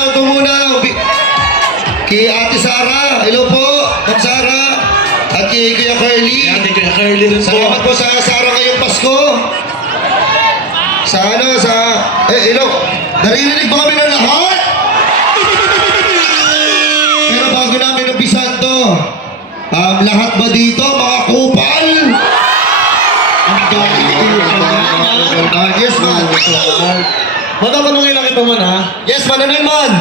shoutout ko muna. Kay Ate Sara. Hello po, Ma'am Sara. At kay Kuya Curly. Ate Kuya Curly rin po. Salamat po sa Sara ngayong Pasko. Hello. Naririnig ba kami ng lahat? Pero bago namin umpisan to, lahat ba dito, mga kupal? Yes, man. Matatanungin lang kita man, ha? Yes, man. Ano yun, man?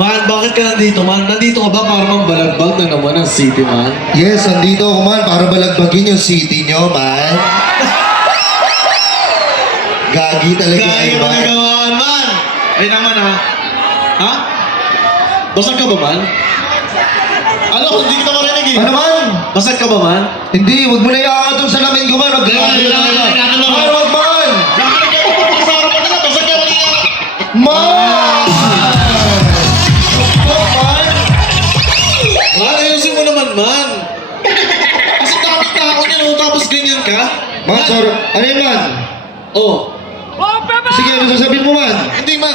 Man, bakit ka nandito, man? Nandito ka ba para mambalagbag na naman ang city, man? Yes, andito ako, man, para balagbagin yung city nyo, man. Gagi talaga Gagi kayo, mo man. nagawaan, man! Ay naman, ha? Ha? Basag ka ba, man? Ano, hindi kita marinig, eh. Ano, man? Basag ka ba, man? Hindi, wag mo na iangat yung salamin ko, man. Wag Ay, wag, man. Bakit ka pa sa harapan nila? Basag ka kanina! Man! Man, ayusin mo naman, man! Kasi daming tao niya, no? Tapos ganyan ka? Man, sorry. Ano yun, man? Oh. Sige, ano sasabihin mo, man? Hindi, man.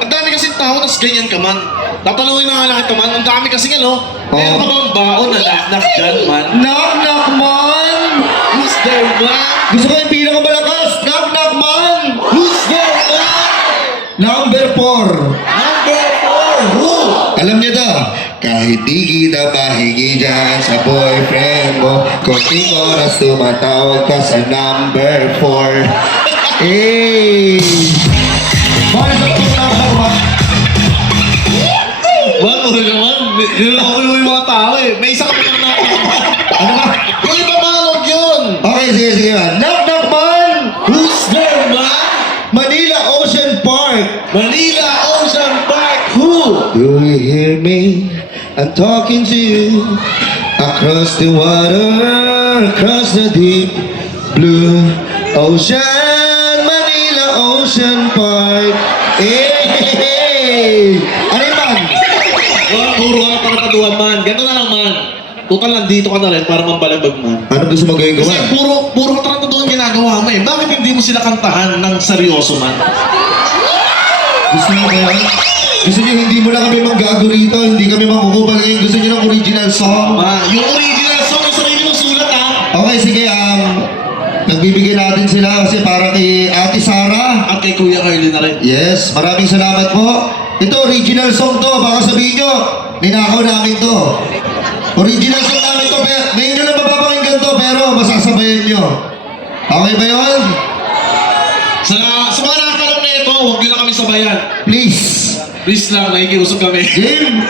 Ang dami kasing tao, tapos ganyan ka, man. Tatanungin na nga lang ito, man. Ang dami kasing ano. Meron pa bang baon na knock-knock dyan, man? Knock, knock, man! Who's there, man? Gusto ko yung pinakamalakas! Knock, knock, man! Who's there, man? Number 4. Number 4, who? Alam niya to, kahit di kita mahingi dyan sa boyfriend mo, konting oras tumatawag ka sa number 4. Hey! Bakit sa knock, knock, man? Man, ano naman? Niloko yung mga tao, eh. May isa ka pa naman Ano ba? Yung iba manog yun! Okay, sige, sige, man. Knock, knock, man! Who's there, man? Manila Ocean Park! Manila Ocean Park, who? Do you hear me? I'm talking to you. Across the water, across the deep blue ocean, Manila Ocean Park. Hey! Ano yun, man? Wala, puro ka para kaduhan, man. Ganun na lang, man. Total, nandito ka na rin para mambalagbag, man. Ano gusto mo gawin ko, Kasi man? puro katraduhan ginagawa mo, eh. Bakit hindi mo sila kantahan ng seryoso, man? Gusto mo kaya? Gusto niyo hindi mo na kami manggago rito, hindi kami makukupal ngayon. Gusto niyo ng original song? Yung original song, yung sarili mong sulat, ha? Okay, sige, nagbibigay natin sila kasi para kay Ate Sara. At kay Kuya Carly na rin. Yes, maraming salamat po. Ito, original song to. Baka sabihin nyo, ninakaw namin to. Original song namin to. Ngayon nyo lang mapapakinggan to, pero masasabayan nyo. Okay ba yun? Sa mga nakakalam na ito, huwag nyo na kami sabayan. Please. Please lang, nakikiusap kami. Game.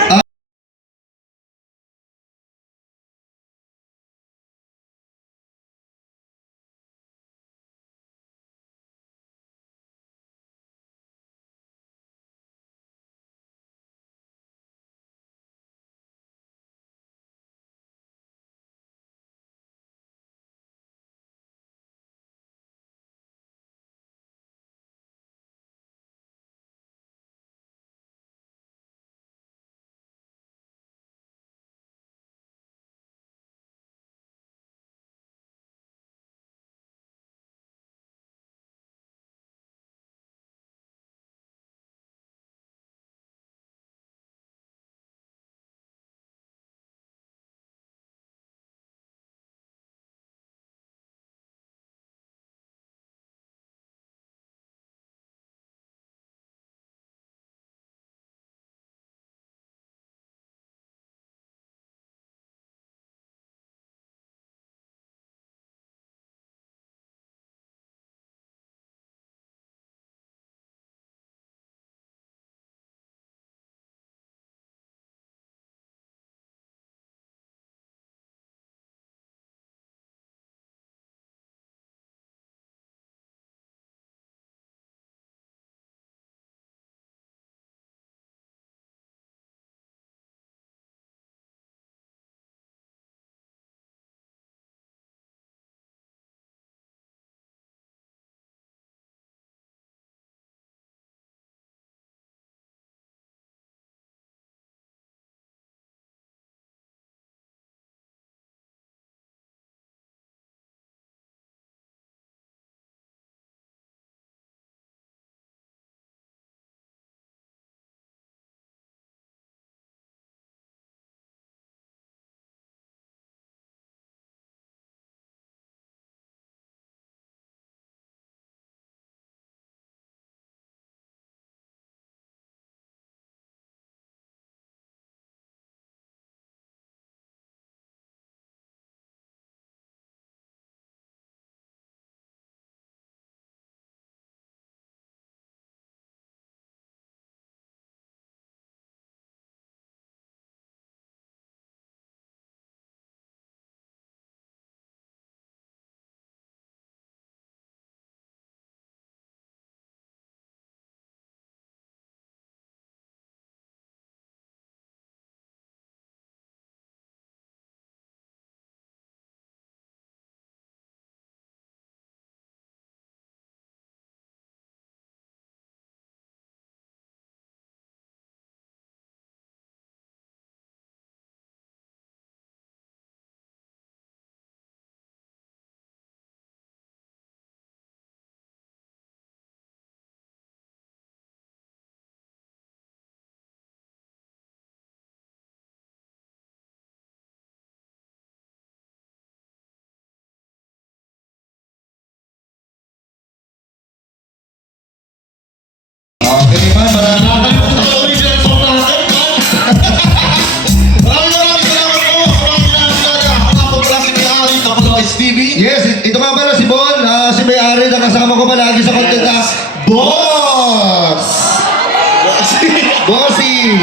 Bossing!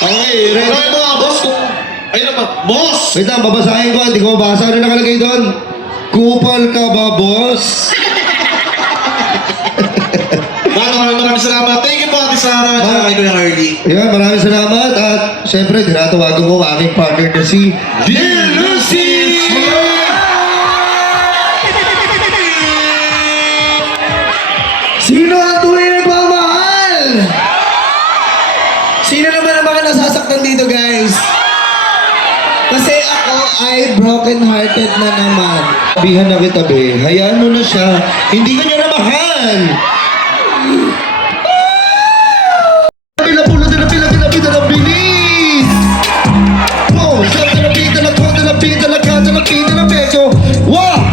Okay, Ano ready? yung mga boss kung... Ayun naman, boss! Wait lang, babasahin ko. Hindi ko mabasa. Ano nakalagay doon? Kupal ka ba, boss? Maraming salamat. Thank you po, Ate Sarah. At kay Kuya Hardy. Ayan, maraming salamat. At syempre, tinatawagan ko ang aking partner na si Dear Lucy! Sino ang tunay nagmamahal? Sino naman ang mga nasasaktan dito, guys? Kasi ako ay broken-hearted na naman. Sabihan na kita, be. Hayaan mo na siya. Hindi ka niya na mahal. Pila, bilis! Oh, sa talapita na medyo. Wow!